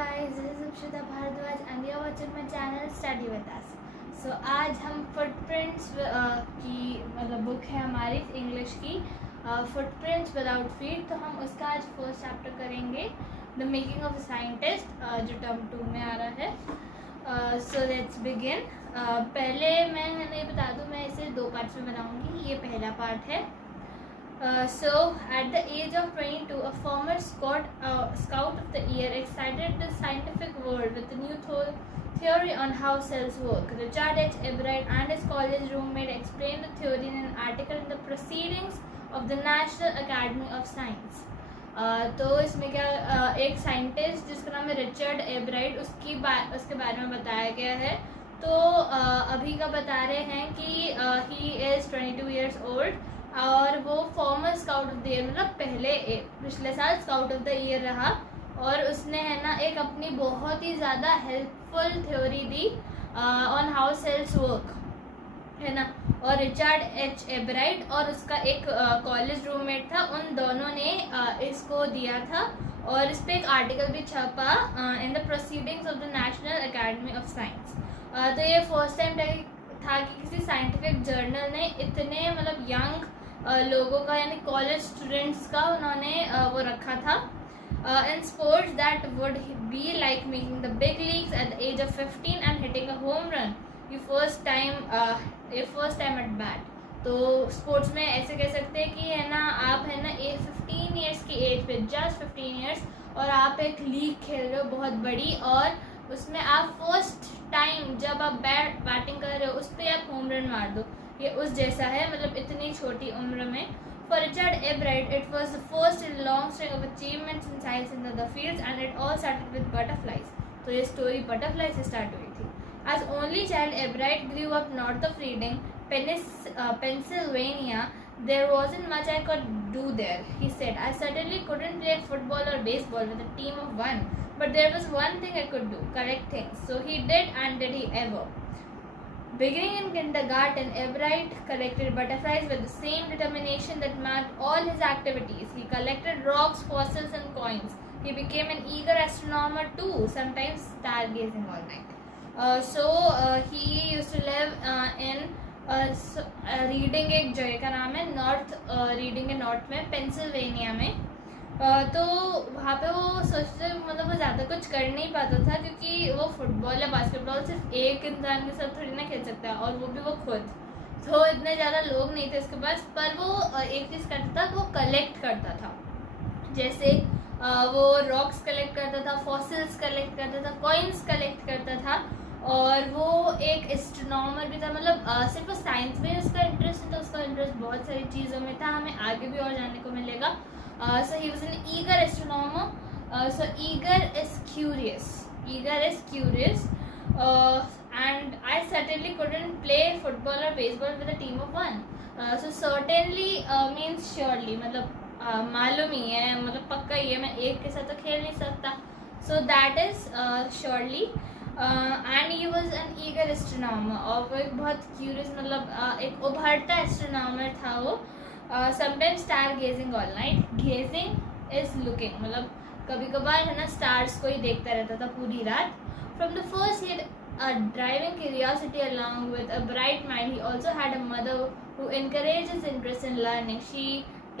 guys, this is Upshita Bhardwaj and you're watching my channel Study with us. So आज हम footprints की मतलब book है हमारी इंग्लिश की फुटप्रिंट्स विदाउट फीट, तो हम उसका आज फर्स्ट चैप्टर करेंगे the making of a scientist जो टर्म 2 में आ रहा है. So let's begin. पहले मैं ये बता दूँ, मैं इसे 2 पार्ट्स में बनाऊँगी. ये पहला पार्ट है. So, at the age of 22, a former scout of the year excited the scientific world with a new theory on how cells work. Richard H. Ebright and his college roommate explained the theory in an article in the Proceedings of the National Academy of Science. तो इसमें क्या एक scientist जिसका नाम है Richard एब्राइट, उसके बारे में बताया गया है. तो अभी का बता रहे हैं कि ही इज़ 22 years old और वो farmer scout of the year, मतलब पिछले साल स्काउट ऑफ द ईयर रहा. और उसने एक अपनी बहुत ही ज़्यादा हेल्पफुल थ्योरी दी ऑन हाउ सेल्स वर्क, है ना. और रिचर्ड एच एब्राइट और उसका एक कॉलेज रूममेट था, उन दोनों ने इसको दिया था. और इस पर एक आर्टिकल भी छपा in the proceedings of the national academy of science. तो ये फर्स्ट टाइम था कि किसी साइंटिफिक जर्नल ने इतने मतलब यंग लोगों का, यानी कॉलेज स्टूडेंट्स का उन्होंने वो रखा था. In sports that would be like making the big leagues at the age of 15 and hitting a home run you first time at bat. तो स्पोर्ट्स में ऐसे कह सकते हैं कि आप 15 ईयर्स की एज पे, जस्ट 15 ईयर्स, और आप एक लीग खेल रहे हो बहुत बड़ी, और उसमें आप फर्स्ट टाइम जब आप बैटिंग कर रहे हो उस पर आप होम रन मार दो. ये उस जैसा है, मतलब इतनी छोटी उम्र में. For Richard Ebright it was the first in long string of achievements in science in the fields and it all started with butterflies. तो ये स्टोरी बटरफ्लाई से स्टार्ट हुई थी. As only child Ebright grew up north of Reading Pennsylvania. There wasn't much I could do there, he said. I certainly couldn't play football or baseball with a team of one, but there was one thing I could do, collect things. So he did, and did he ever. Beginning in kindergarten, Ebright collected butterflies with the same determination that marked all his activities. He collected rocks, fossils, and coins. He became an eager astronomer too, sometimes stargazing all night. He used to live in reading, एक जगह का नाम है north reading के north में, Pennsylvania में. तो वहाँ पे वो सोचते, मतलब वो ज़्यादा कुछ कर नहीं पाता था क्योंकि वो फुटबॉल या बास्केटबॉल सिर्फ एक इंसान के साथ थोड़ी ना खेल सकता है, और वो भी वो खुद. तो इतने ज़्यादा लोग नहीं थे उसके पास, पर वो एक चीज़ करता था, वो कलेक्ट करता था. जैसे वो रॉक्स कलेक्ट करता था, फॉसिल्स कलेक्ट करता था, कॉइन्स कलेक्ट करता था. और वो एक एस्ट्रोनॉमर भी था, मतलब सिर्फ साइंस में उसका इंटरेस्ट नहीं था, उसका इंटरेस्ट बहुत सारी चीज़ों में था. हमें आगे भी और जानने को मिलेगा. So he was an eager astronomer. So eager is curious and I certainly couldn't play football or baseball with a team of one. So certainly means surely, मतलब मालूम ही है, मतलब पक्का ही है, मैं एक के साथ तो खेल नहीं सकता. So that is surely. And he was an eager astronomer, और वो एक बहुत क्यूरियस, मतलब एक उभरता एस्ट्रोनॉमर था वो. Sometimes star gazing all night. Gazing is looking, मतलब कभी कभार स्टार्स को ही देखता रहता था पूरी रात. From the first he a driving curiosity along with a bright mind. He also had a mother who encouraged his interest in learning. She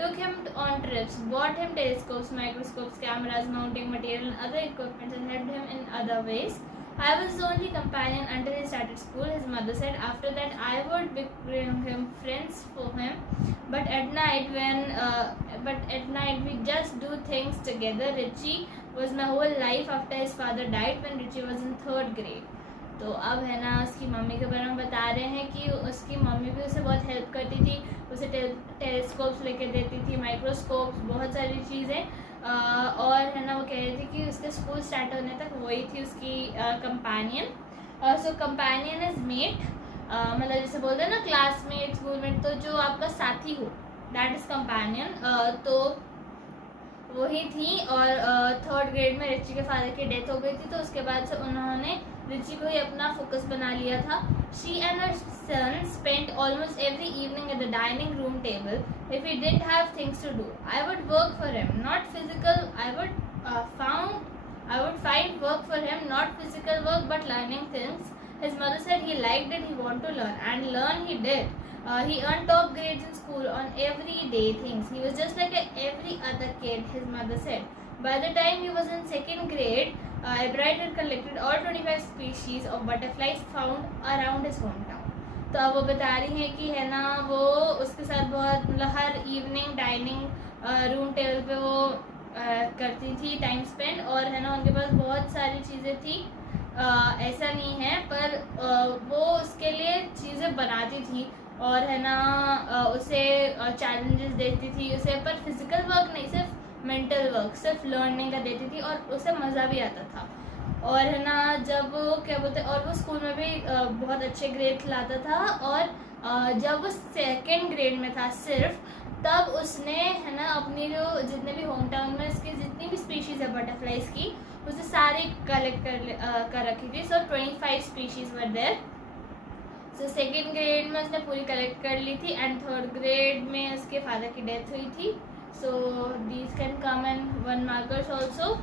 took him on trips, bought him telescopes, microscopes, cameras, mounting material and other equipment, and helped him in other ways. I was the only companion until he started school, his mother said. After that, I would bring him friends for him. But at night we just do things together. Richie was my whole life after his father died when Richie was in 3rd grade. तो अब उसकी mummy के बारे में बता रहे हैं कि उसकी मम्मी भी उसे बहुत हेल्प करती थी. उसे टेलीस्कोप्स लेके देती थी, माइक्रोस्कोप्स, बहुत सारी चीज़ें. और वो कह रही थी कि उसके स्कूल स्टार्ट होने तक वही थी उसकी companion. So companion is mate, मतलब जैसे बोलते हैं ना क्लासमेट, स्कूलमेट, तो जो आपका साथी हो, दैट इज़ कंपेनियन. तो वही थी. और 3rd ग्रेड में रिची के फादर की डेथ हो गई थी, तो उसके बाद से उन्होंने रिची को ही अपना फोकस बना लिया था. She and her son spent almost every evening at the dining room table. If he didn't have things to do, I would work for him, not physical. I would find work for him, not physical work but learning things. His mother said he liked it, he wanted to learn, and learn he did. He earned top grades in school on everyday things. He was just like every other kid, his mother said. By the time he was in second grade, Ebright had collected all 25 species of butterflies found around his hometown. तो अब वो बता रही हैं कि है ना, वो उसके साथ बहुत मतलब हर इवनिंग डाइनिंग रूम टेबल पे वो करती थी टाइम स्पेंड, और है ना उनके पास बहुत सारी चीज़ें थी, ऐसा नहीं है, पर वो उसके लिए चीज़ें बनाती थी और है ना उसे चैलेंजेस देती थी उसे, पर फिजिकल वर्क नहीं, सिर्फ मेंटल वर्क, सिर्फ लर्निंग का देती थी और उसे मज़ा भी आता था। और है ना जब वो क्या बोलते, और वो स्कूल में भी बहुत अच्छे ग्रेड लाता था, और जब वो सेकेंड ग्रेड में था सिर्फ, तब उसने है ना अपनी जो जितने भी होम टाउन में इसकी जितनी भी स्पीशीज़ है बटरफ्लाइज की, उसे सारी कलेक्ट कर रखी थी। So 25 species were there. So second grade में उसने पूरी कलेक्ट कर ली थी, एंड थर्ड ग्रेड में उसके फादर की डेथ हुई थी। So these can come in 1 markers also.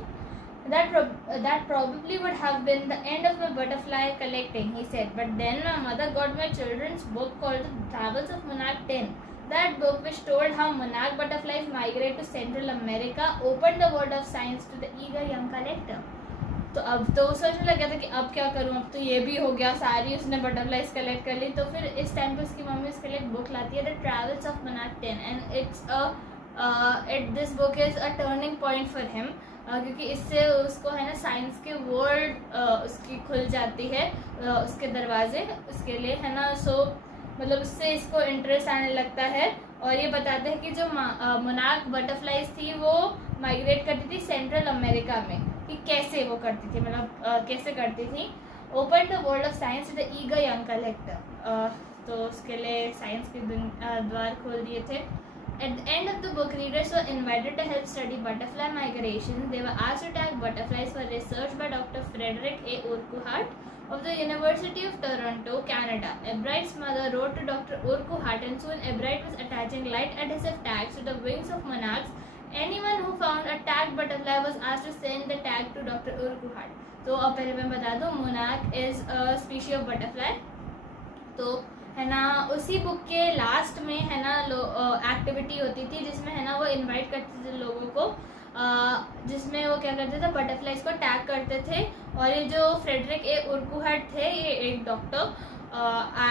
That probably would have been the end of my butterfly collecting, he said. But then my mother got me a children's book called The Travels of Monarch 10. That book, which told how monarch butterflies migrate to Central America, opened the world of science to the eager young collector. तो अब तो सोचने लग गया था कि अब क्या करूँ, अब तो ये भी हो गया, सारी उसने बटरफ्लाइज कलेक्ट कर ली। तो फिर इस टाइम पे उसकी मम्मी उसके लिए एक बुक लाती है, the travels of monarch 10, and this book is a turning point for him, क्योंकि इससे उसको है ना साइंस के वर्ल्ड उसकी खुल जाती है, उसके दरवाजे उसके लिए है ना। सो मतलब उससे इसको इंटरेस्ट आने लगता है, और ये बताते हैं कि जो मोनार्क बटरफ्लाइज थी वो माइग्रेट करती थी सेंट्रल अमेरिका में, कि कैसे वो करती थी, मतलब कैसे करती थी। Open the world of science the eager young collector, तो उसके लिए साइंस के द्वार खोल दिए थे। At the end of the book, readers were invited to help study butterfly migration. They were asked to tag butterflies for research by Dr. Frederick A. Urquhart of the University of Toronto, Canada. Ebright's mother wrote to Dr. Urquhart, and soon Ebright was attaching light adhesive tags to the wings of monarchs. Anyone who found a tagged butterfly was asked to send the tag to Dr. Urquhart. तो अब पहले मैं बता दूँ, monarch is a species of butterfly. तो है ना उसी बुक के लास्ट में है ना एक्टिविटी होती थी, जिसमें है ना वो इनवाइट करते थे लोगों को, जिसमें वो क्या करते थे, बटरफ्लाइज को टैग करते थे। और ये जो फ्रेडरिक ए उर्कुहर्ट थे, ये एक डॉक्टर,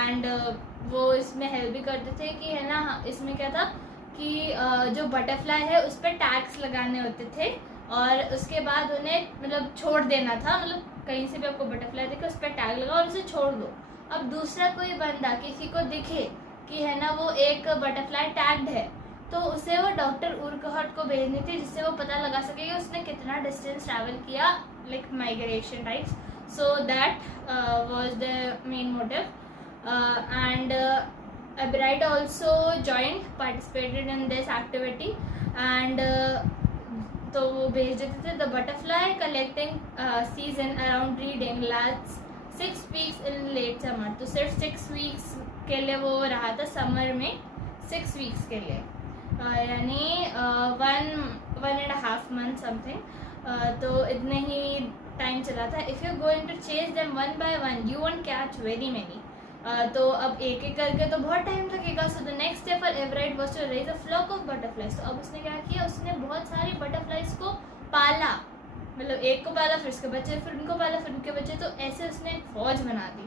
एंड वो इसमें हेल्प भी करते थे कि है ना, इसमें क्या था कि जो बटरफ्लाई है उस पर टैग्स लगाने होते थे, और उसके बाद उन्हें मतलब छोड़ देना था, मतलब कहीं से भी आपको बटरफ्लाई दिखे उस पर टैग लगाओ और उसे छोड़ दो। अब दूसरा कोई बंदा किसी को दिखे कि है ना वो एक बटरफ्लाई टैग्ड है, तो उसे वो डॉक्टर उर्कुहर्ट को भेजनी थी, जिससे वो पता लगा सके कि उसने कितना डिस्टेंस ट्रैवल किया, like migration types. So that was the main motive, and Ebright also joined, participated in this activity, and तो वो भेज देते थे। The butterfly collecting season around Reading last 6 weeks in late summer. तो सिर्फ 6 weeks के लिए वो रहा था समर में, 6 weeks के लिए, यानी 1.5 months समथिंग, तो इतने ही टाइम चला था। If you going to chase them one by one you won't catch very many. तो अब एक एक करके तो बहुत टाइम लगेगा। So the next step for Urquhart was to raise a flock of butterflies. तो अब उसने क्या किया, उसने बहुत सारी बटरफ्लाइज को पाला, मतलब एक को पाला, फिर उसके बच्चे, फिर उनको पाला, फिर उनके बच्चे, तो ऐसे उसने एक फौज बना दी।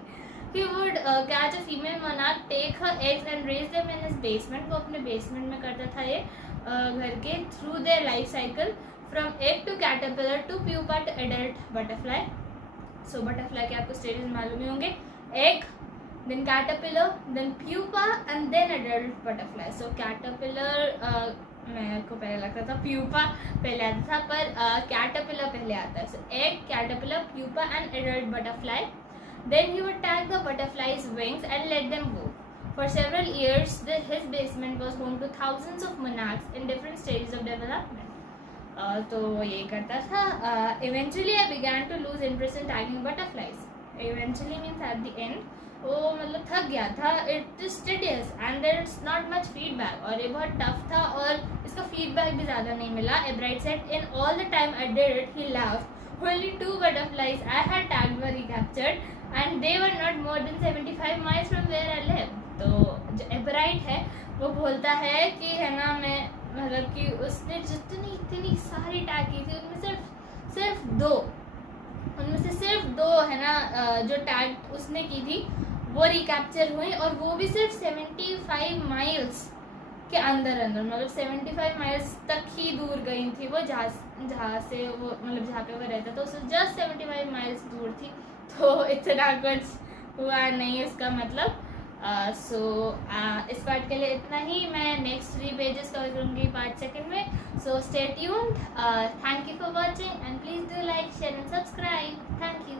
He would catch a female monarch, take her eggs and raise them in his basement. वो अपने बेसमेंट में करता था ये घर के, through their life cycle from egg to caterpillar to pupa to adult butterfly. So butterfly के आपको stages मालूम ही होंगे, egg, then caterpillar, then pupa and then adult butterfly. So caterpillar मेरे को पहले लगता था प्यूपा पहले आता था, पर कैटरपिलर पहले आता है। So egg, caterpillar, pupa and adult butterfly. Then he would tag the butterflies wings and let them go. For several years his basement was home to thousands of monarchs in different stages of development. तो वो ये करता था। Eventually I began to lose interest in tagging butterflies. Eventually means at the end, वो मतलब थक गया था। It is tedious and there is not much feedback, और ये बहुत टफ था और इसका फीडबैक भी ज़्यादा नहीं मिला। एब्राइट said in all the time I did it he laughed only 2 butterflies I had tagged were recaptured and they were not more than 75 miles from where I live. तो जो एबराइट है वो बोलता है कि है ना, मैं मतलब कि उसने जितनी इतनी सारी टैग की थी उनमें सिर्फ दो है ना जो टैग उसने की थी वो रिकैप्चर हुई, और वो भी सिर्फ 75 माइल्स के अंदर मतलब 75 माइल्स तक ही दूर गई थी वो, जहाँ से वो मतलब जहाँ पे वो रहता था उससे जस्ट 75 माइल्स दूर थी। तो इतना कुछ हुआ नहीं इसका मतलब। इस पार्ट के लिए इतना ही। मैं नेक्स्ट 3 पेजेस कवर करूँगी पार्ट सेकंड में। So stay tuned. Thank you for watching and please do like, share and subscribe. Thank you.